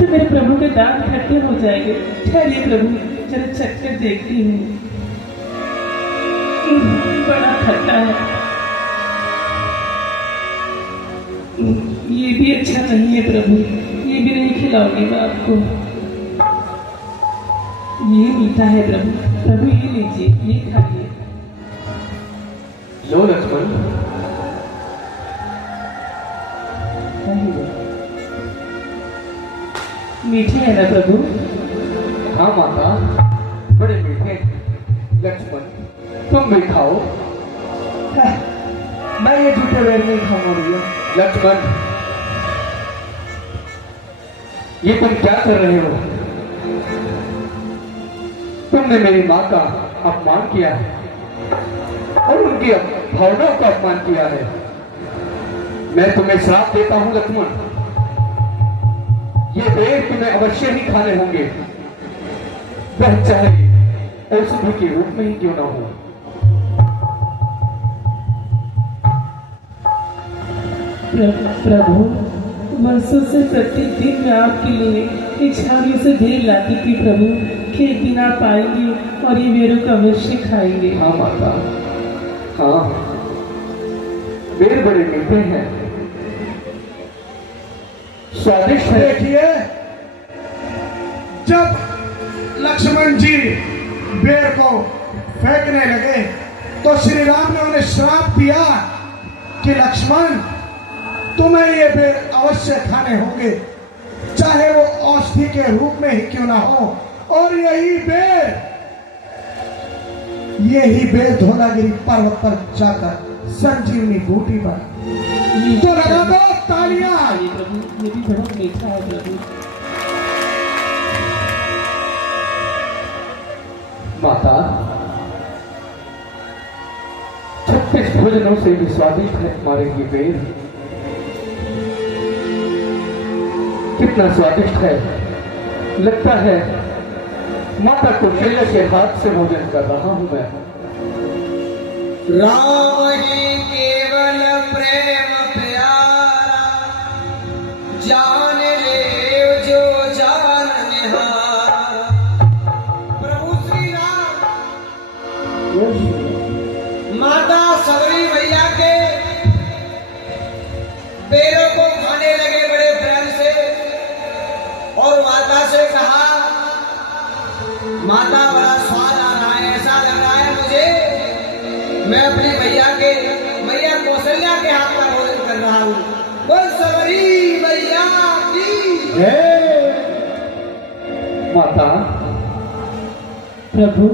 तो मेरे प्रभु के दांत खट्टे हो जाएंगे। ठहरिए प्रभु, जरा चक्कर देखती हूँ। बड़ा खट्टा है, ये भी अच्छा नहीं है प्रभु, ये भी नहीं खिलाऊंगी मैं आपको। ये मीठा है प्रभु, प्रभु ये लीजिए, ये खाइए। लो लक्ष्मण। मीठे है ना प्रभु? हाँ माता, बड़े मीठे। लक्ष्मण तुम भी खाओ। मैं ये झूठे वेर नहीं खाऊंगा भैया। लक्ष्मण ये तुम क्या कर रहे हो? तुमने मेरी माँ का अपमान किया है और उनकी भावनाओं का अपमान किया है। मैं तुम्हें श्राप देता हूं लक्ष्मण, ये बेर तुम्हें अवश्य ही खाने होंगे, वह चाहे औषधि के रूप में ही क्यों ना हो। प्रभु वर्षों से प्रतिदिन मैं आपके लिए एक छावनी से भेड़ लाती थी प्रभु, कि एक दिन आप आएंगे और ये बेरों का अवश्य खाएंगे। हाँ माता, हाँ बेर बड़े मीठे हैं, स्वादिष्ट है। देखिए, जब लक्ष्मण जी बेर को फेंकने लगे तो श्री राम ने उन्हें श्राप दिया कि लक्ष्मण तुम्हें ये बेर अवश्य खाने होंगे, चाहे वो औषधि के रूप में ही क्यों ना हो। और यही बेर धौलागिरी पर्वत पर जाकर संजीवनी बूटी बनी। तो लगा दो तालियां। प्रभु ये भी बहुत मीठा है प्रभु। माता 36 भोजनों से भी स्वादिष्ट है तुम्हारे ये बेर। कितना स्वादिष्ट है, लगता है माता को केले के हाथ से भोजन कर रहा हूं मैं। राम ही केवल प्रेम प्यारा, जान ले जो जान निहारा। प्रभु श्री राम माता सबरी मैया के बेरों को खाने लगे बड़े प्रेम से, और माता से कहा, माता बड़ा स्वाद आ रहा है, ऐसा लग रहा है मुझे मैं अपनी मैया कौशल्या के हाथ का भोजन कर रहा हूँ। बोल सबरी मैया की जय। माता प्रभु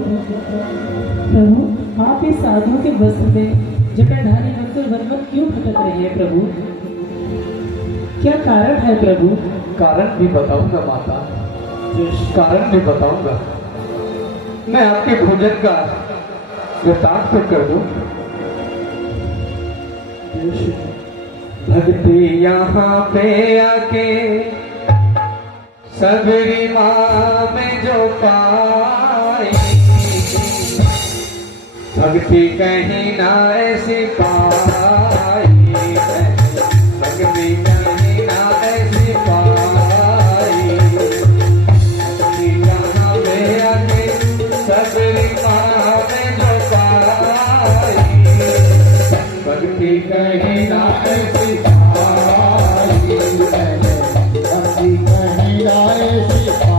आप इस साधु के वस्त्र में जटाधारी बनकर वन क्यों भटक रहे हैं प्रभु? क्या कारण है प्रभु? कारण भी बताऊंगा माता, कारण भी बताऊंगा। मैं आपके भोजन का वृतांत तो कर दूं। भक्ति यहाँ पे आके सबरी माँ में जो पाई, भक्ति कहीं ना ऐसी पाई, भक्ति कहीं ना ऐसी पाई। भक्ति यहाँ पे आके सबरी माँ में जो पाई, भक्ति कहीं ना ऐसी पाई, भक्ति कहीं ना ऐसी पाई।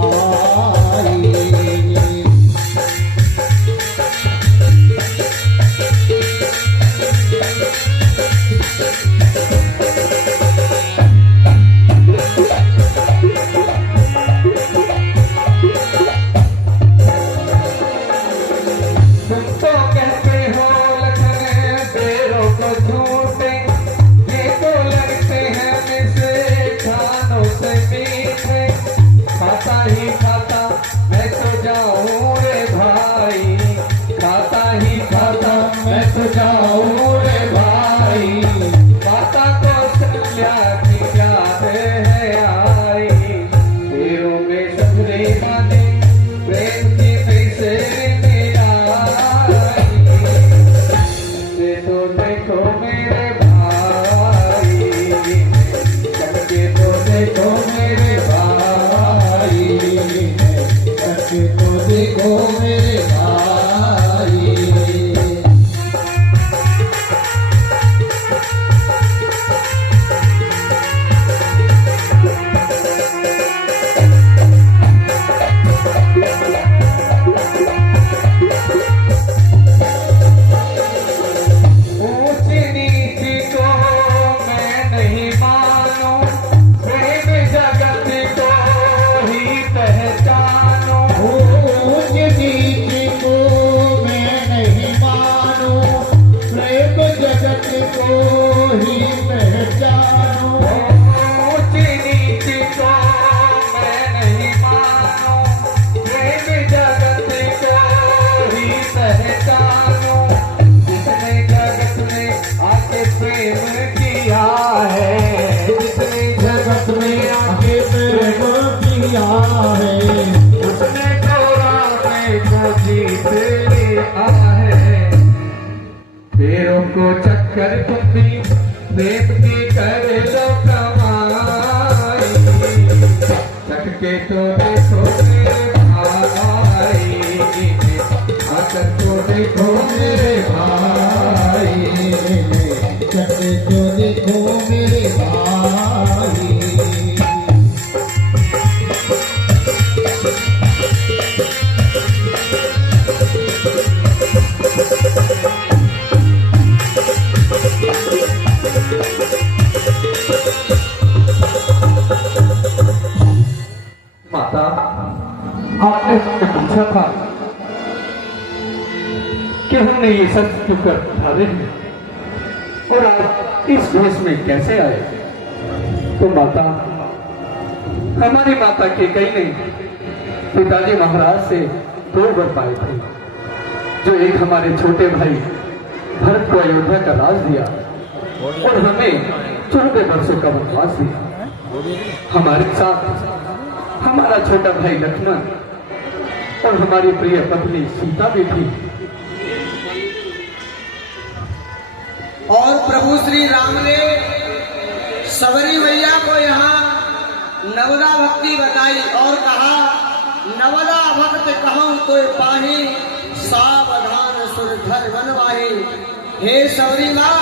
देखो मेरे दिया है, उसने तो रामे को जीत लिया है। पैरों को चक्कर तुम भी प्रेम की कर लो कमाई, चक के तो देखो मेरे भाई, आकर तो देखो मेरे भाई, चले जो देखो मेरे भाई। माता, आपने मुझसे पूछा था कि हमने ये सब क्यों कर उठाए हैं और आप इस भेष में कैसे आए। तो माता, हमारी माता के कई ने पिताजी महाराज से 2 वर पाए थे, जो एक हमारे छोटे भाई भरत को अयोध्या का राज दिया और हमें 14 वर्षों का वनवास दिया। हमारे साथ हमारा छोटा भाई लक्ष्मण और हमारी प्रिय पत्नी सीता भी थी। और प्रभु श्री राम ने सबरी मैया को यहाँ नवदा भक्ति बताई और कहा, नवदा भक्त कहूँ तो पाही, सावधान सुरधर बनवाही। हे सबरी माँ,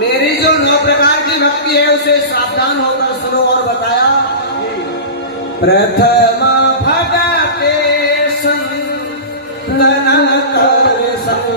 मेरी जो 9 प्रकार की भक्ति है उसे सावधान होकर सुनो। और बताया, प्रथम भगते संतन कर संग,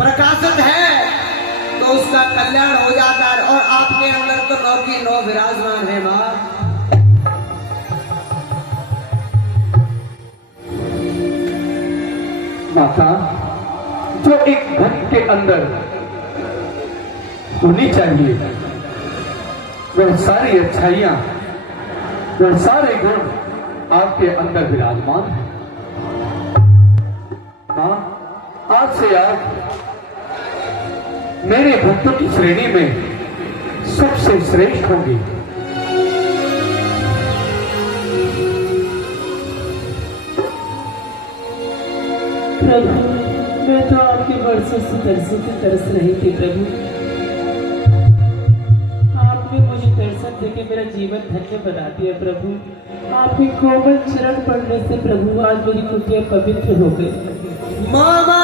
प्रकाशित है तो उसका कल्याण हो जाता है। और आपके अंदर तो 9 की 9 विराजमान है माँ। माता, जो एक भक्त के अंदर होनी चाहिए वह सारी अच्छाइयां, वह सारे गुण आपके अंदर विराजमान हैं। मां, आज से आप मेरे भक्तों की श्रेणी में सबसे श्रेष्ठ होंगी। प्रभु, मैं तो आपके वर्षों से दर्शन से तरस रही थी प्रभु। आपने मुझे दर्शन देके मेरा जीवन धन्य बना दिया प्रभु। आपके कोमल चरण पड़ने से प्रभु आज मेरी कुटिया पवित्र हो गई। मामा